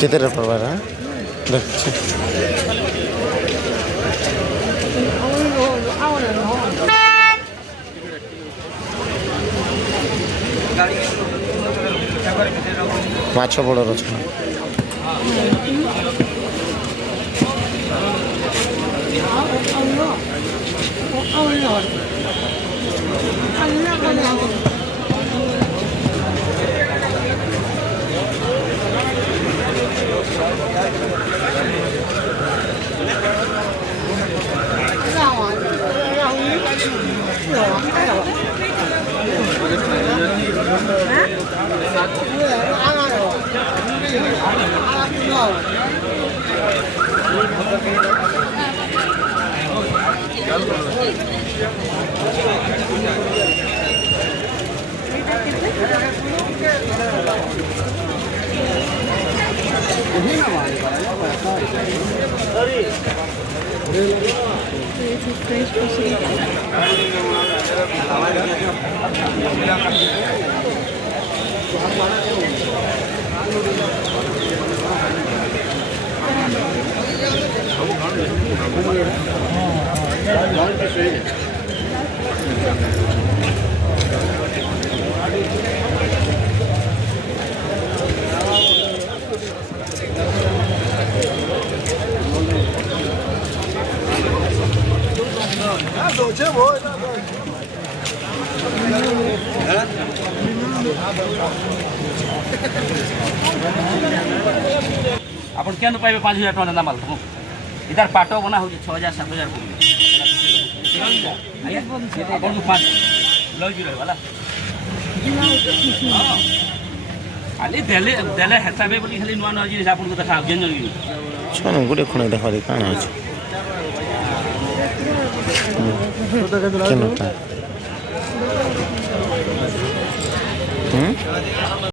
कितने परवार है माछ बड़ रचना आप क्या पाइबे 5,000 टका दाम माल इधर पाट बना हो 6,000 7,000 आपन 5 लगी रहे खाली देले देले हिसाबे बोली खाली नुआ नुआ जिनिस आपन को देखा व्यंजन छन गुडे खणे देखा रे काना अछि केनता